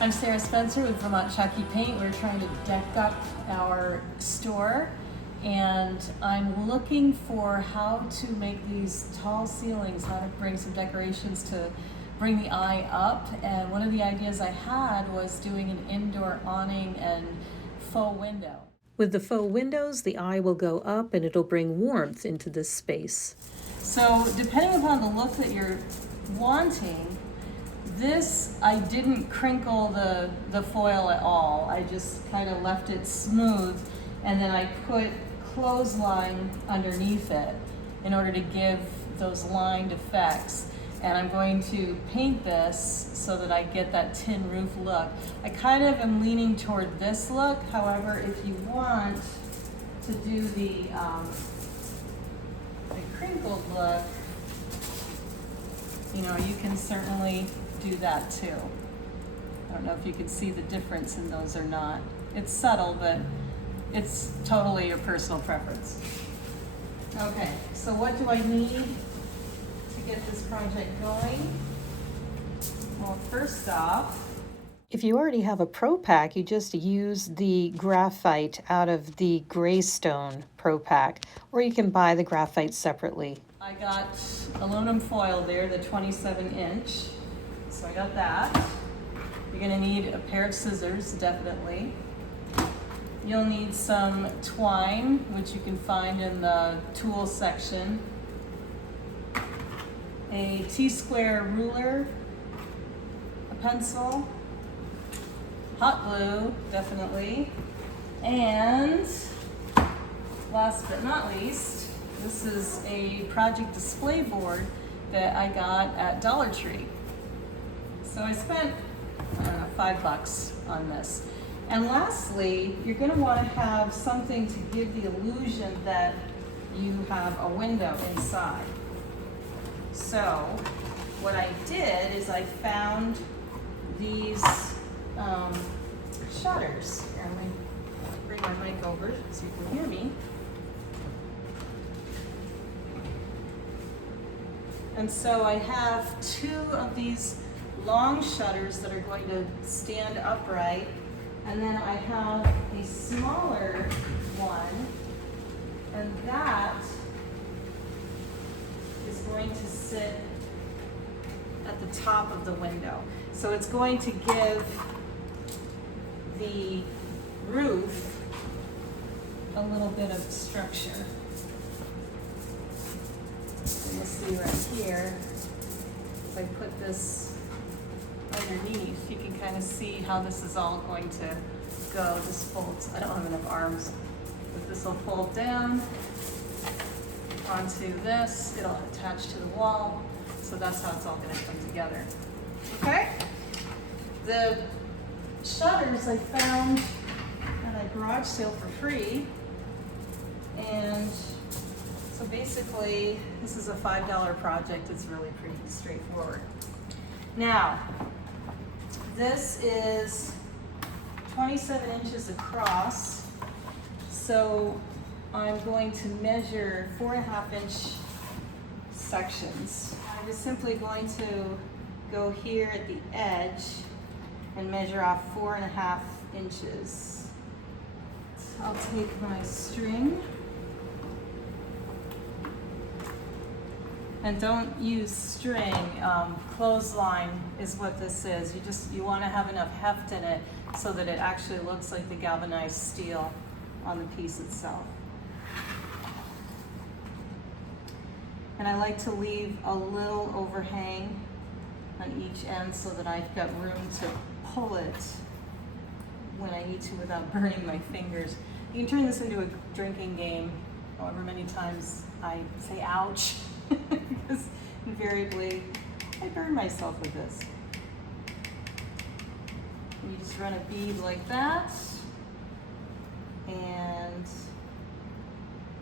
I'm Sarah Spencer with Vt Chalky Paint. We're trying to deck up our store, and I'm looking for how to make these tall ceilings, how to bring some decorations to bring the eye up. And one of the ideas I had was doing an indoor awning and faux window. With the faux windows, the eye will go up and it'll bring warmth into this space. So depending upon the look that you're wanting, this, I didn't crinkle the foil at all. I just kind of left it smooth, and then I put clothesline underneath it in order to give those lined effects. And I'm going to paint this so that I get that tin roof look. I kind of am leaning toward this look. However, if you want to do the crinkled look, you know, you can certainly do that too. I don't know if you can see the difference in those or not. It's subtle, but it's totally your personal preference. Okay, so what do I need to get this project going? Well, first off, if you already have a Pro Pack, you just use the graphite out of the Greystone Pro Pack, or you can buy the graphite separately. I got aluminum foil there, the 27-inch. So I got that. You're gonna need a pair of scissors, definitely. You'll need some twine, which you can find in the tools section. A T-square ruler, a pencil, hot glue, definitely. And last but not least, this is a project display board that I got at Dollar Tree. So I spent, I don't know, $5 on this. And lastly, you're going to want to have something to give the illusion that you have a window inside. So what I did is I found these shutters. Here, let me bring my mic over so you can hear me. And so I have two of these long shutters that are going to stand upright, and then I have a smaller one, and that is going to sit at the top of the window. So it's going to give the roof a little bit of structure. So you'll see right here, if I put this underneath, you can kind of see how this is all going to go. This folds, I don't have enough arms, but this will fold down onto this. It'll attach to the wall. So that's how it's all going to come together. Okay? The shutters I found at a garage sale for free. And so basically, this is a $5 project. It's really pretty straightforward. Now, this is 27 inches across, so I'm going to measure 4.5-inch sections. I'm just simply going to go here at the edge and measure off 4.5 inches. So I'll take my string. And don't use string. Clothesline is what this is. You want to have enough heft in it so that it actually looks like the galvanized steel on the piece itself. And I like to leave a little overhang on each end so that I've got room to pull it when I need to without burning my fingers. You can turn this into a drinking game however many times I say ouch. Because invariably I burn myself with this. And you just run a bead like that and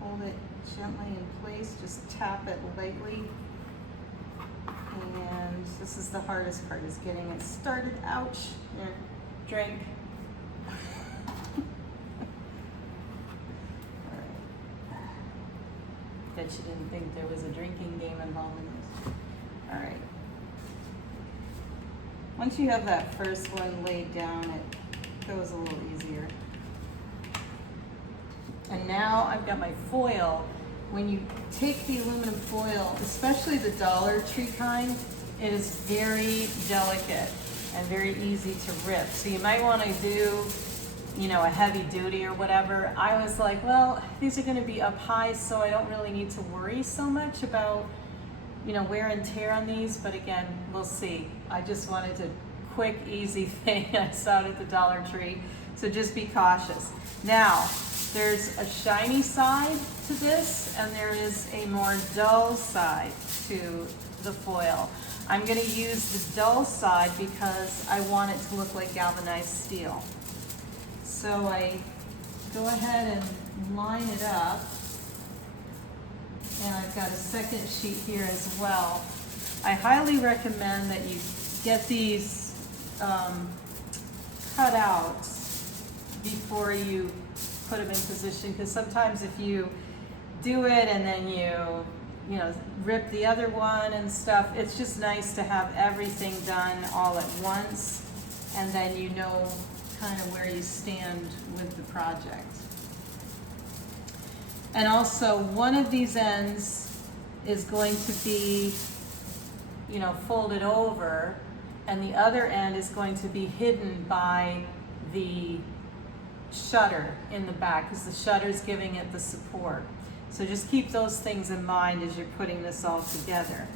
hold it gently in place, just tap it lightly. And this is the hardest part, is getting it started. Ouch. Here, drink. Bet you didn't think there was a drinking game involved in this. All right. Once you have that first one laid down, it goes a little easier. And now I've got my foil. When you take the aluminum foil, especially the Dollar Tree kind, it is very delicate and very easy to rip. So you might want to do, you know, a heavy duty or whatever. I was like, well, these are going to be up high, so I don't really need to worry so much about, you know, wear and tear on these. But again, we'll see. I just wanted a quick, easy thing I saw it at the Dollar Tree. So just be cautious. Now, there's a shiny side to this, and there is a more dull side to the foil. I'm going to use the dull side because I want it to look like galvanized steel. So I go ahead and line it up, and I've got a second sheet here as well. I highly recommend that you get these cut out before you put them in position, because sometimes if you do it and then you know, rip the other one and stuff, it's just nice to have everything done all at once, and then you know kind of where you stand with the project. And also, one of these ends is going to be, you know, folded over, and the other end is going to be hidden by the shutter in the back, because the shutter is giving it the support. So just keep those things in mind as you're putting this all together.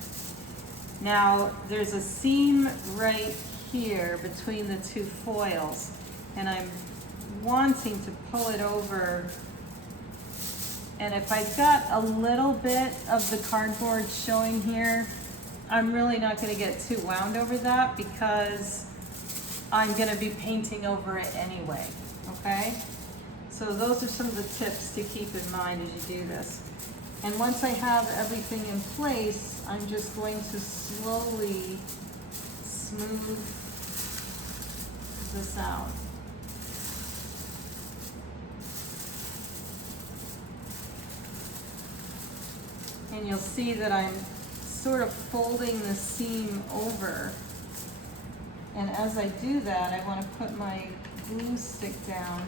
Now, there's a seam right here between the two foils, and I'm wanting to pull it over. And if I've got a little bit of the cardboard showing here, I'm really not going to get too wound over that, because I'm going to be painting over it anyway. Okay? So those are some of the tips to keep in mind as you do this. And once I have everything in place, I'm just going to slowly smooth this out. And you'll see that I'm sort of folding the seam over. And as I do that, I want to put my glue stick down.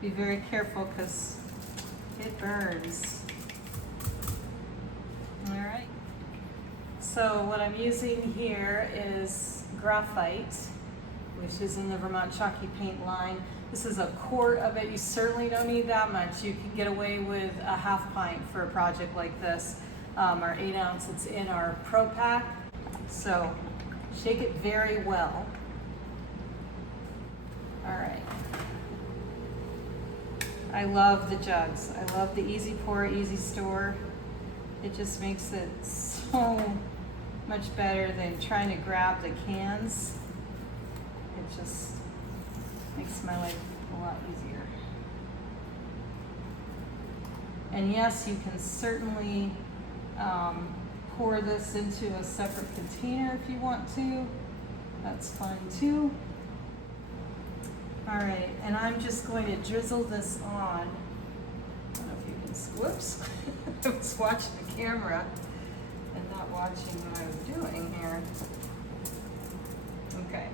Be very careful because it burns. All right. So what I'm using here is Graphite, which is in the Vt Chalky paint line. This is a quart of it. You certainly don't need that much. You can get away with a half pint for a project like this. Our 8 ounce, it's in our Pro Pack. So shake it very well. All right. I love the jugs. I love the easy pour, easy store. It just makes it so much better than trying to grab the cans. It just makes my life a lot easier. And yes, you can certainly pour this into a separate container if you want to. That's fine too. All right, and I'm just going to drizzle this on. I don't know if you can, whoops. I was watching the camera and not watching what I was doing here. Okay.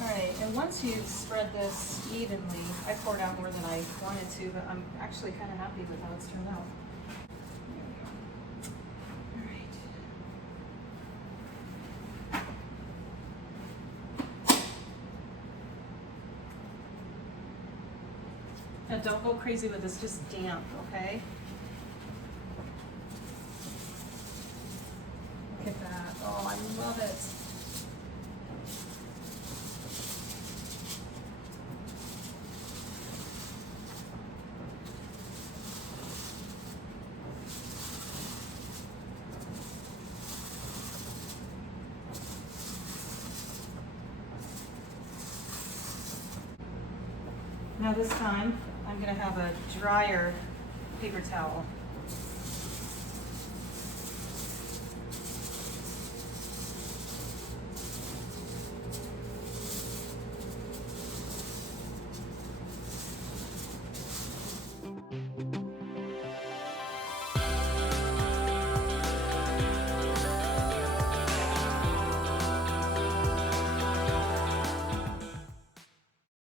All right, and once you've spread this evenly, I poured out more than I wanted to, but I'm actually kind of happy with how it's turned out. There we go. All right. Now don't go crazy with this, just damp, okay? Look at that. Oh, I love it. Now this time, I'm going to have a drier paper towel.